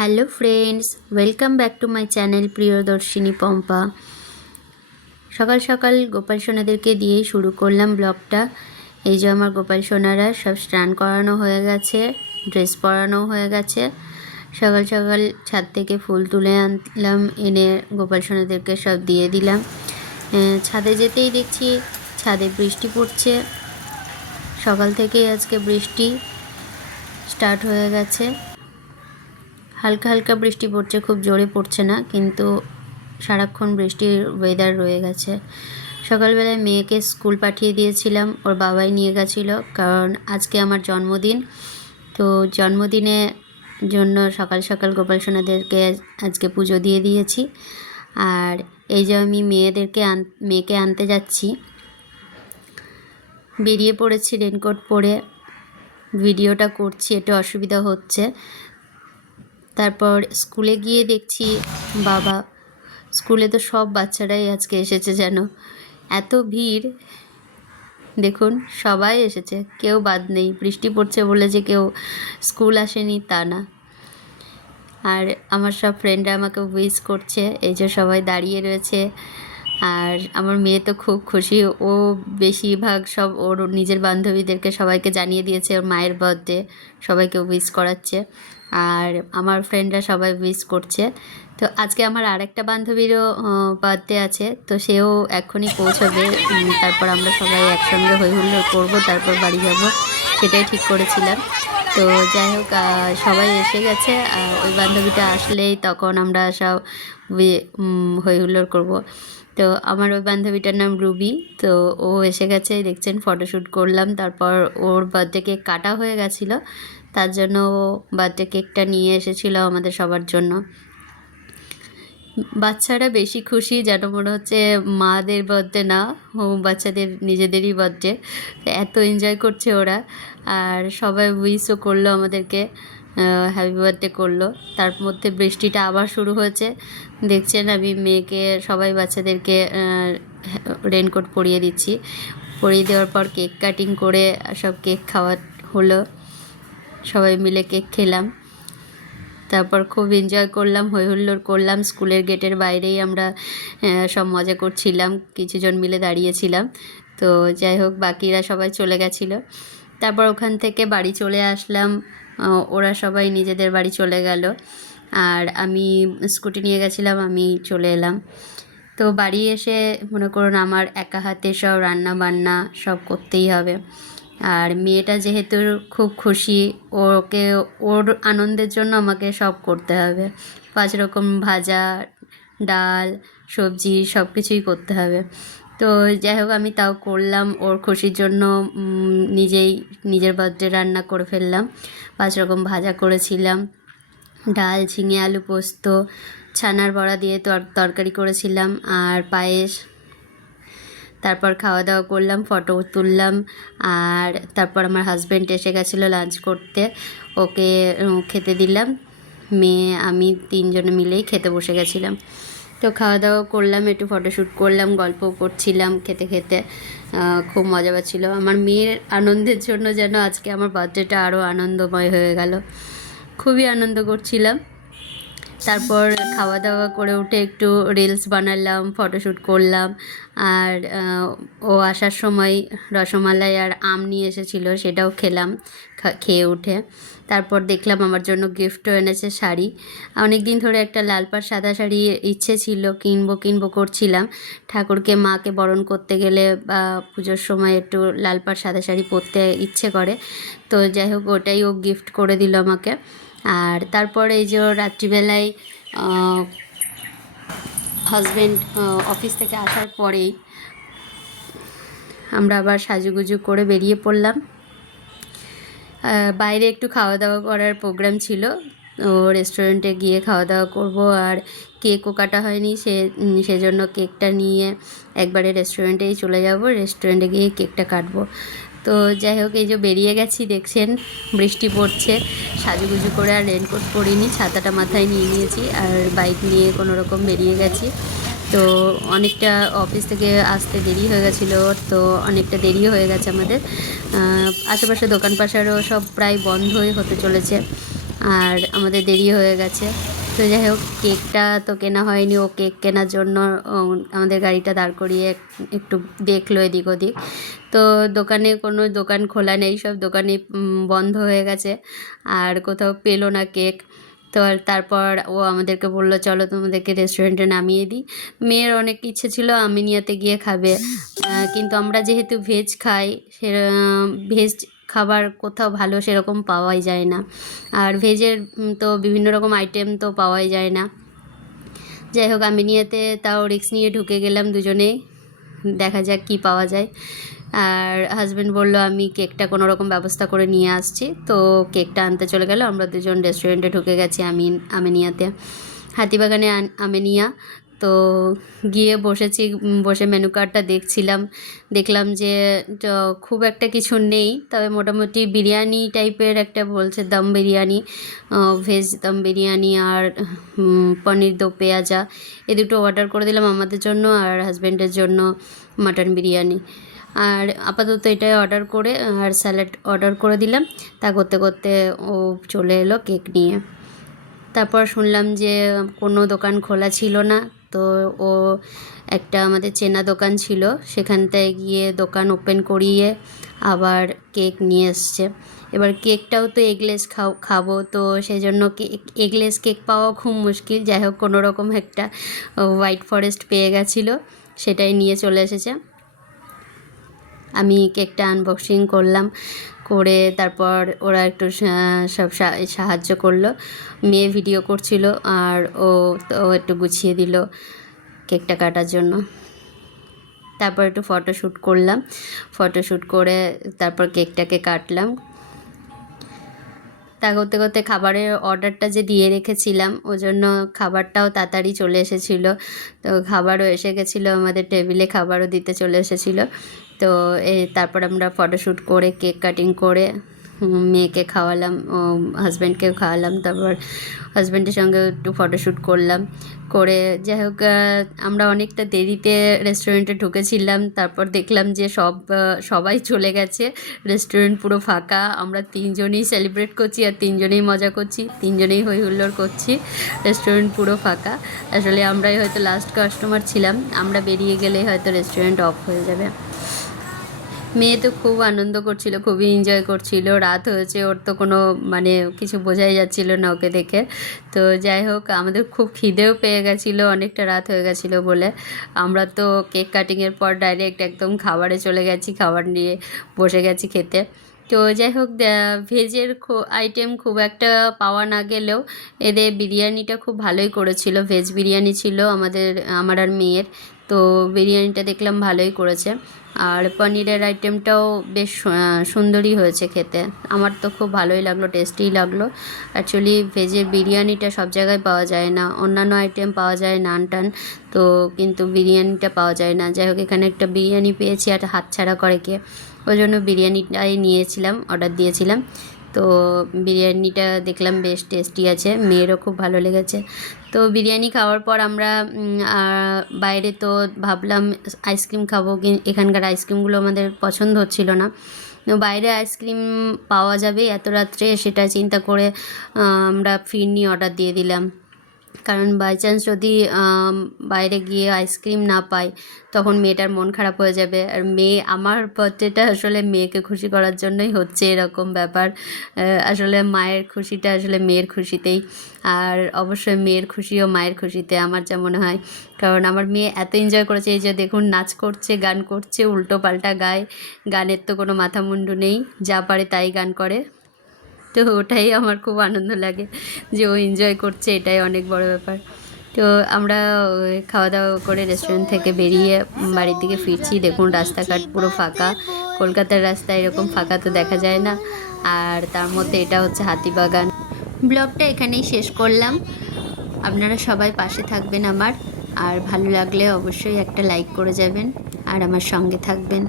Hello friends, welcome back to my channel Priyadarshini Pampa. সকাল সকাল গোপাল সোনাদেরকে দিয়েই শুরু করলাম ব্লগটা। এই যে আমার গোপাল সোনারা সব স্নান করানো হয়ে গেছে, ড্রেস পরানো হয়ে গেছে। সকাল সকাল ছাদ থেকে ফুল তুলে আনলাম, এনে গোপাল সোনাদেরকে সব দিয়ে দিলাম। ছাদে যেতেই দেখছি ছাদে বৃষ্টি পড়ছে। সকাল থেকেই আজকে বৃষ্টি স্টার্ট হয়ে গেছে। হালকা হালকা বৃষ্টি পড়ছে, খুব জোরে পড়ছে না, কিন্তু সারাক্ষণ বৃষ্টির ওয়েদার রয়ে গেছে। সকালবেলায় মেয়েকে স্কুল পাঠিয়ে দিয়েছিলাম, ওর বাবাই নিয়ে গেছিলো, কারণ আজকে আমার জন্মদিন। তো জন্মদিনে জন্য সকাল সকাল গোপাল সোনাদেরকে আজকে পুজো দিয়ে দিয়েছি। আর এই যে আমি মেয়েকে আনতে যাচ্ছি, বেরিয়ে পড়েছি রেনকোট পরে। ভিডিওটা করছি, একটু অসুবিধা হচ্ছে। তারপর স্কুলে গিয়ে দেখছি বাবা, স্কুলে তো সব বাচ্চারাই আজকে এসেছে, যেন এত ভিড়। দেখুন সবাই এসেছে, কেউ বাদ নেই। বৃষ্টি পড়ছে বলে যে কেউ স্কুল আসেনি তা না। আর আমার সব ফ্রেন্ডরা আমাকে উইশ করছে, এই যে সবাই দাঁড়িয়ে রয়েছে। আর আমার মেয়ে তো খুব খুশি, ও বেশিরভাগ সব ওর নিজের বান্ধবীদেরকে সবাইকে জানিয়ে দিয়েছে ওর মায়ের বার্থডে, সবাইকে উইশ করাচ্ছে। আর আমার ফ্রেন্ডরা সবাই উইশ করছে। তো আজকে আমার আরেকটা বান্ধবীরও বার্থডে আছে, তো সেও এক্ষুনি পৌঁছবে। তারপর আমরা সবাই একসঙ্গে হই হুল্লোড় করবো, তারপর বাড়ি যাব, সেটাই ঠিক করেছিলাম। তো যাই হোক, সবাই এসে গেছে। ওই বান্ধবীটা আসলেই তখন আমরা সব হই হুল্লোড় করবো। তো আমার ওই বান্ধবীটার নাম রুবি। তো ও এসে গেছে, দেখছেন ফটোশ্যুট করলাম। তারপর ওর বার্থডে কেক কাটা হয়ে গেছিলো, তার জন্য ও বার্থডে কেকটা নিয়ে এসেছিলো আমাদের সবার জন্য। বাচ্চারা বেশি খুশি, যেন মনে হচ্ছে মাদের বার্থডে না, বাচ্চাদের নিজেদেরই বার্থডে। এত এনজয় করছে ওরা। আর সবাই উইশও করলো আমাদেরকে, হ্যাপি বার্থডে করলো। তার মধ্যে বৃষ্টিটা আবার শুরু হয়েছে। দেখছেন আমি মেয়েকে, সবাই বাচ্চাদেরকে রেনকোট পরিয়ে দিচ্ছি। পরিয়ে দেওয়ার পর কেক কাটিং করে সব কেক খাওয়া হলো, সবাই মিলে কেক খেলাম। তারপর খুব এনজয় করলাম, হই হুল্লোড় করলাম। স্কুলের গেটের বাইরেই আমরা সব মজা করছিলাম, কিছুজন মিলে দাঁড়িয়েছিলাম। তো যাই হোক, বাকিরা সবাই চলে গেছিলো। তারপর ওখান থেকে বাড়ি চলে আসলাম, ওরা সবাই নিজেদের বাড়ি চলে গেল। আর আমি স্কুটি নিয়ে গেছিলাম, আমি চলে এলাম। তো বাড়ি এসে মনে করুন আমার একা হাতে সব রান্না বান্না সব করতেই হবে। আর মেয়েটা যেহেতু খুব খুশি, ওকে ওর আনন্দের জন্য আমাকে সব করতে হবে। 5 রকম ভাজা, ডাল, সবজি সব কিছুই করতে হবে। তো যাই হোক, আমি তাও করলাম ওর খুশির জন্য। নিজের বার্থডে রান্না করে ফেললাম। 5 রকম ভাজা করেছিলাম, ডাল, ঝিঙে আলু পোস্ত, ছানার বড়া দিয়ে তরকারি করেছিলাম, আর পায়েস। তারপর খাওয়া দাওয়া করলাম, ফটো তুললাম। আর তারপর আমার হাজব্যান্ড এসে গেছিলো লাঞ্চ করতে, ওকে খেতে দিলাম। মেয়ে আমি 3 জনে মিলেই খেতে বসে গেছিলাম। তো খাওয়া দাওয়া করলাম, একটু ফটোশ্যুট করলাম, গল্প করছিলাম খেতে খেতে। খুব মজা পাচ্ছিলো। আমার মেয়ের আনন্দের জন্য যেন আজকে আমার বার্থডেটা আরও আনন্দময় হয়ে গেল। খুবই আনন্দ করছিলাম। তারপর খাওয়া দাওয়া করে উঠে একটু রিলস বানালাম, ফটোশ্যুট করলাম। আর ও আসার সময় রসমালাই আর আম নিয়ে এসেছিলো, সেটাও খেলাম। খেয়ে উঠে তারপর দেখলাম আমার জন্য গিফটও এনেছে, শাড়ি। অনেক দিন ধরে একটা লাল পাড় সাদা শাড়ি ইচ্ছে ছিল, কিনবো করছিলাম। ঠাকুরকে, মাকে বরণ করতে গেলে বা পুজোর সময় একটু লাল পাড় সাদা শাড়ি পরতে ইচ্ছে করে। তো যাই হোক, ওটাই ও গিফট করে দিল আমাকে। আর তারপরে এই যে রাত্রিবেলায় হাজব্যান্ড অফিস থেকে আসার পরেই আমরা আবার সাজুগুজু করে বেরিয়ে পড়লাম। বাইরে একটু খাওয়া দাওয়া করার প্রোগ্রাম ছিল, ও রেস্টুরেন্টে গিয়ে খাওয়া দাওয়া করব। আর কেকও কাটা হয়নি, সেজন্য কেকটা নিয়ে একবারে রেস্টুরেন্টেই চলে যাব, রেস্টুরেন্টে গিয়ে কেকটা কাটবো। তো যাই হোক, এই যে বেরিয়ে গেছি, দেখছেন বৃষ্টি পড়ছে। সাজুগুজু করে আর রেনকোট পরিনি, ছাতাটা মাথায় নিয়ে নিয়েছি, আর বাইক নিয়ে কোনো রকম বেরিয়ে গেছি। তো অনেকটা অফিস থেকে আসতে দেরি হয়ে গেছিলো, তো অনেকটা দেরিও হয়ে গেছে আমাদের। আশেপাশে দোকান পাশারও সব প্রায় বন্ধই হতে চলেছে। আর আমাদের দেরি হয়ে গেছে। তো যাই হোক, কেকটা তো কেনা হয়নি, ও কেক কেনার জন্য আমাদের গাড়িটা দাঁড় করিয়ে একটু দেখলো এদিক ওদিক। তো দোকানে কোনো দোকান খোলা নেই, সব দোকানে বন্ধ হয়ে গেছে, আর কোথাও পেলো না কেক। তো তারপর ও আমাদেরকে বললো চলো তোমাদেরকে রেস্টুরেন্টে নামিয়ে দিই। মেয়ের অনেক ইচ্ছে ছিল আমিনিয়াতে গিয়ে খাবে, কিন্তু আমরা যেহেতু ভেজ খাই, সে ভেজ খাবার কোথাও ভালো সেরকম পাওয়াই যায় না, আর ভেজের তো বিভিন্ন রকম আইটেম তো পাওয়াই যায় না। যাই হোক, আমিনিয়াতে তাও রিস্ক নিয়ে ঢুকে গেলাম দুজনেই, দেখা যাক কি পাওয়া যায়। আর হাজব্যান্ড বলল আমি কেকটা কোনো রকম ব্যবস্থা করে নিয়ে আসছি, তো কেকটা আনতে চলে গেল। আমরা দুজন রেস্টুরেন্টে ঢুকে গেছি আমিনিয়াতে, হাতিবাগানে আমিনিয়া। তো গিয়ে বসেছি, বসে মেনু কার্ডটা দেখছিলাম, দেখলাম যে খুব একটা কিছু নেই, তবে মোটামুটি বিরিয়ানি টাইপের একটা বলছে, দম বিরিয়ানি, ভেজ দম বিরিয়ানি আর পনির দো পেঁয়াজা, এ দুটো অর্ডার করে দিলাম আমাদের জন্য, আর হাজব্যান্ডের জন্য মাটন বিরিয়ানি। আর আপাতত এটাই অর্ডার করে আর স্যালাড অর্ডার করে দিলাম। তা করতে করতে ও চলে এলো কেক নিয়ে। তারপর শুনলাম যে কোনো দোকান খোলা ছিল না, তো ও একটা আমাদের চেনা দোকান ছিল, সেখানটায় গিয়ে দোকান ওপেন করিয়ে আবার কেক নিয়ে এসছে। এবার কেকটাও তো এগলেস খাবো, তো সেই জন্য এগলেস কেক পাওয়া খুব মুশকিল। যাই হোক, কোনো রকম একটা হোয়াইট ফরেস্ট পেয়ে গেছিলো, সেটাই নিয়ে চলে এসেছে। আমি কেকটা আনবক্সিং করলাম, করে তারপর ওরা একটু সব সাহায্য করলো, মেয়ে ভিডিও করছিল আর ও একটু গুছিয়ে দিল কেকটা কাটার জন্য। তারপর একটু ফটোশ্যুট করলাম, ফটোশ্যুট করে তারপর কেকটাকে কাটলাম। তা করতে করতে খাবারের অর্ডারটা যে দিয়ে রেখেছিলাম, ওই জন্য খাবারটাও তাড়াতাড়ি চলে এসেছিলো। তো খাবারও এসে গেছিলো, আমাদের টেবিলে খাবারও দিতে চলে এসেছিলো। তো তারপর আমরা ফটোশ্যুট করে কেক কাটিং করে মেয়েকে খাওয়ালাম, হাজব্যান্ডকেও খাওয়ালাম, তারপর হাজব্যান্ডের সঙ্গে একটু ফটোশ্যুট করলাম করে। যাই হোক, আমরা অনেকটা দেরিতে রেস্টুরেন্টে ঢুকেছিলাম, তারপর দেখলাম যে সবাই চলে গেছে, রেস্টুরেন্ট পুরো ফাঁকা। আমরা তিনজনেই সেলিব্রেট করছি আর তিনজনেই মজা করছি, তিনজনেই হই হুল্লোড় করছি, রেস্টুরেন্ট পুরো ফাঁকা। আসলে আমরাই হয়তো লাস্ট কাস্টমার ছিলাম, আমরা বেরিয়ে গেলে হয়তো রেস্টুরেন্ট অফ হয়ে যাবে। মেয়ে তো খুব আনন্দ করছিল, খুবই এনজয় করছিল। রাত হয়েছে, ওর তো কোনো মানে কিছু বোঝাই যাচ্ছিল না ওকে দেখে। তো যাই হোক, আমাদের খুব খিদেও পেয়ে গেছিলো, অনেকটা রাত হয়ে গেছিলো বলে আমরা তো কেক কাটিংয়ের পর ডাইরেক্ট একদম খাবারে চলে গেছি, খাবার নিয়ে বসে গেছি খেতে। তো যাই হোক, ভেজের আইটেম খুব একটা পাওয়া না গেলেও এদের বিরিয়ানিটা খুব ভালোই করেছিল, ভেজ বিরিয়ানি ছিল আমার আর মেয়ের। তো বিরিয়ানিটা দেখলাম ভালোই করেছে, আর পনিরের আইটেমটাও বেশ সুন্দরই হয়েছে খেতে, আমার তো খুব ভালোই লাগলো, টেস্টিই লাগলো। অ্যাকচুয়ালি ভেজের বিরিয়ানিটা সব জায়গায় পাওয়া যায় না, অন্যান্য আইটেম পাওয়া যায় নান টান, তো কিন্তু বিরিয়ানিটা পাওয়া যায় না। যাই হোক, এখানে একটা বিরিয়ানি পেয়েছি আর হাতছাড়া করে কে, ওই জন্য বিরিয়ানিটাই নিয়েছিলাম, অর্ডার দিয়েছিলাম। তো বিরিয়ানিটা দেখলাম বেশ টেস্টি আছে, মেয়েরও খুব ভালো লেগেছে। তো বিরিয়ানি খাওয়ার পর আমরা বাইরে তো ভাবলাম আইসক্রিম খাবো, এখানকার আইসক্রিমগুলো আমাদের পছন্দ হচ্ছিল না। বাইরে আইসক্রিম পাওয়া যাবে এত রাত্রে, সেটা চিন্তা করে আমরা ফিরনি অর্ডার দিয়ে দিলাম, কারণ বাই চান্স যদি বাইরে গিয়ে আইসক্রিম না পাই তখন মেয়েটার মন খারাপ হয়ে যাবে। আর আমার বার্থডেটা আসলে মেয়েকে খুশি করার জন্যই হচ্ছে এরকম ব্যাপার, আসলে মায়ের খুশিটা আসলে মেয়ের খুশিতেই, আর অবশ্যই মেয়ের খুশিও মায়ের খুশিতে আমার যা মনে হয়। কারণ আমার মেয়ে এত এনজয় করেছে, এই যে দেখুন নাচ করছে, গান করছে, উল্টো পাল্টা গায়, গানের তো কোনো মাথা মুন্ডু নেই, যা পারে তাই গান করে। তো ওটাই আমার খুব আনন্দ লাগে যে ও এনজয় করছে, এটাই অনেক বড় ব্যাপার। তো আমরা খাওয়া দাওয়া করে রেস্টুরেন্ট থেকে বেরিয়ে বাড়ির দিকে ফিরছি, দেখুন রাস্তাঘাট পুরো ফাঁকা, কলকাতার রাস্তা এরকম ফাঁকা তো দেখা যায় না, আর তার মধ্যে এটা হচ্ছে হাতিবাগান। ব্লগটা এখানেই শেষ করলাম, আপনারা সবাই পাশে থাকবেন আমার, আর ভালো লাগলে অবশ্যই একটা লাইক করে যাবেন আর আমার সঙ্গে থাকবেন।